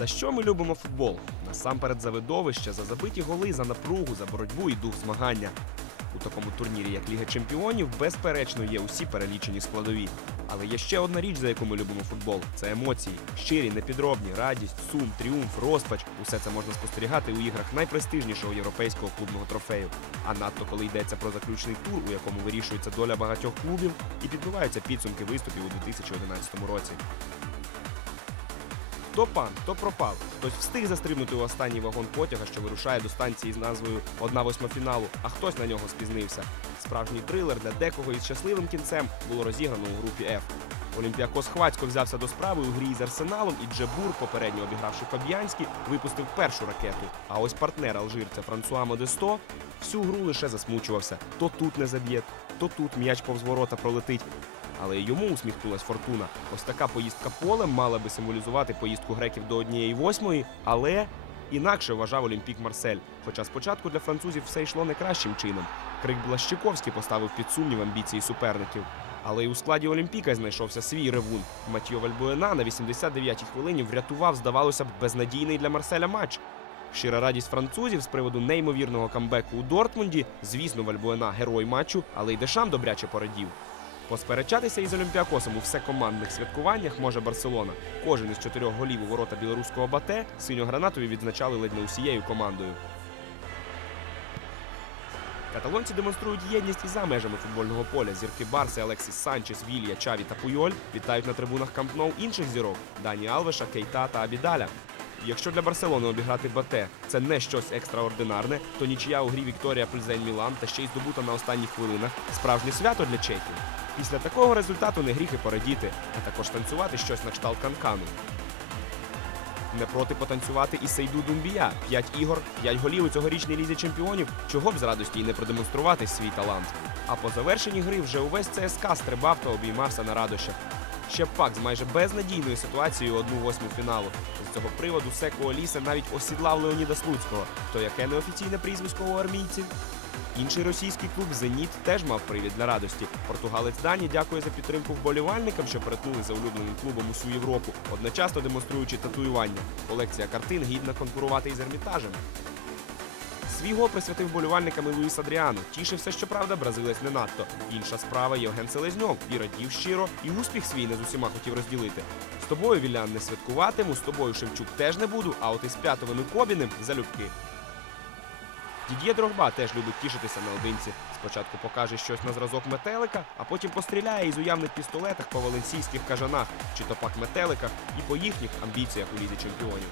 За що ми любимо футбол? Насамперед за видовище, за забиті голи, за напругу, за боротьбу і дух змагання. У такому турнірі, як Ліга Чемпіонів, безперечно є усі перелічені складові. Але є ще одна річ, за яку ми любимо футбол це емоції. Щирі, непідробні, радість, сум, тріумф, розпач. Усе це можна спостерігати у іграх найпрестижнішого європейського клубного трофею. А надто коли йдеться про заключний тур, у якому вирішується доля багатьох клубів і підбиваються підсумки виступів у 2011 році. То пан, то пропав. Хтось встиг застрибнути у останній вагон потяга, що вирушає до станції з назвою Одна восьма фіналу, а хтось на нього спізнився. Справжній трилер для декого із щасливим кінцем було розіграно у групі F. Олімпіакос хвацько взявся до справи у грі з арсеналом, і Джебур, попередньо обігравши Фабіанський, випустив першу ракету. А ось партнер алжирця Франсуа Модесто всю гру лише засмучувався. То тут не заб'є, то тут м'яч повз ворота пролетить. Але й йому усміхнулась фортуна. Ось така поїздка полем мала би символізувати поїздку греків до однієї восьмої, але інакше вважав Олімпік Марсель. Хоча спочатку для французів все йшло не кращим чином. Крик Блащиковський поставив під сумнів амбіції суперників. Але й у складі Олімпіка знайшовся свій ревун. Матьо Вальбуена на 89-й хвилині врятував, здавалося б, безнадійний для Марселя матч. Щира радість французів з приводу неймовірного камбеку у Дортмунді. Звісно, Вальбуена герой матчу, але й Дешам добряче порадів. Посперечатися із Олімпіакосом у всекомандних святкуваннях може Барселона. Кожен із чотирьох голів у ворота білоруського бате синьо-гранатові відзначали ледь не усією командою. Каталонці демонструють єдність і за межами футбольного поля. Зірки Барси, Алексіс Санчес, Вілья, Чаві та Пуйоль вітають на трибунах Камп Ноу інших зірок Дані Алвеша, Кейта та Абідаля. Якщо для Барселони обіграти Бате це не щось екстраординарне, то нічия у грі Вікторія Пльзень Мілан та ще й здобута на останніх хвилинах справжнє свято для чехів. Після такого результату не гріх і порадіти, а також танцювати щось на кшталт канкану. Не проти потанцювати і Сейду Думбія. П'ять ігор, п'ять голів у цьогорічній лізі чемпіонів. Чого б з радості й не продемонструвати свій талант. А по завершенні гри вже увесь ЦСКА стрибав та обіймався на радощах. Ще пак з майже безнадійною ситуацією одну восьму фіналу. З цього приводу Секо Оліса навіть осідлав Леоніда Слуцького. То яке неофіційне прізвисько у армійців? Інший російський клуб Зеніт теж мав привід для радості. Португалець Дані дякує за підтримку вболівальникам, що перетнули за улюбленим клубом усю Європу, одночасно демонструючи татуювання. Колекція картин гідна конкурувати із Ермітажем. Свій гол присвятив болівальникам Луїс Адріано. Тішився, щоправда, бразилець не надто. Інша справа Євген Селезньов і радів щиро, і успіх свій не з усіма хотів розділити. З тобою Вілян не святкуватиму, з тобою Шевчук теж не буду, а от із п'ятовим і Кобіним залюбки. Дід'є Дрогба теж любить тішитися наодинці. Спочатку покаже щось на зразок метелика, а потім постріляє із уявних пістолетах по валенсійських кажанах, чи то пак метеликах, і по їхніх амбіціях у лізі чемпіонів.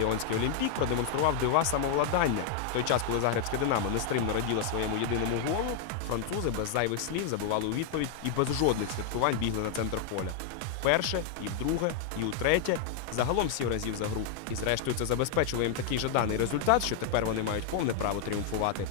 Ліонський Олімпік продемонстрував дива самовладання. В той час, коли загребське Динамо нестримно раділо своєму єдиному голу, французи без зайвих слів забивали у відповідь і без жодних святкувань бігли на центр поля. Вперше, і вдруге, і утретє, загалом сім разів за гру. І зрештою це забезпечило їм такий жаданий результат, що тепер вони мають повне право тріумфувати.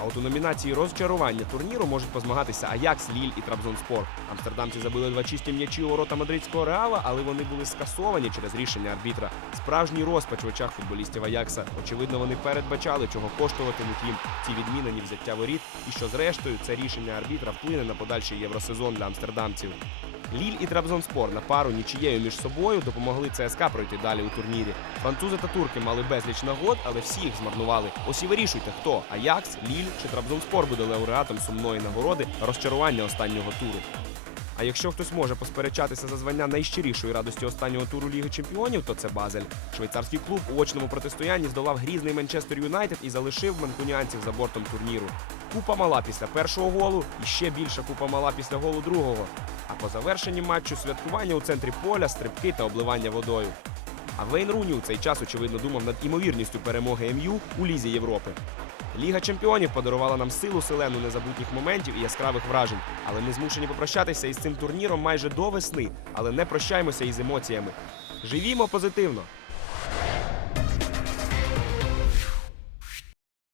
А от у номінації розчарування турніру можуть позмагатися Аякс, Ліль і Трабзонспор. Амстердамці забили два чисті м'ячі у ворота мадридського реала, але вони були скасовані через рішення арбітра. Справжній розпач в очах футболістів Аякса. Очевидно, вони передбачали, чого коштуватимуть їм ці відмінені взяття воріт, і що зрештою це рішення арбітра вплине на подальший євросезон для амстердамців. Ліль і Трабзонспор на пару нічією між собою допомогли ЦСКА пройти далі у турнірі. Французи та турки мали безліч нагод, але всі їх змарнували. Ось і вирішуйте, хто Аякс, Ліль чи Трабзонспор буде лауреатом сумної нагороди розчарування останнього туру. А якщо хтось може посперечатися за звання найщирішої радості останнього туру Ліги Чемпіонів, то це Базель. Швейцарський клуб у очному протистоянні здолав грізний Манчестер Юнайтед і залишив манкуніанців за бортом турніру. Купа мала після першого голу і ще більша купа мала після голу другого. А по завершенні матчу святкування у центрі поля, стрибки та обливання водою. А Вейн Руні у цей час очевидно думав над імовірністю перемоги МЮ у Лізі Європи. Ліга чемпіонів подарувала нам силу селену незабутніх моментів і яскравих вражень. Але ми змушені попрощатися із цим турніром майже до весни, але не прощаємося із емоціями. Живімо позитивно!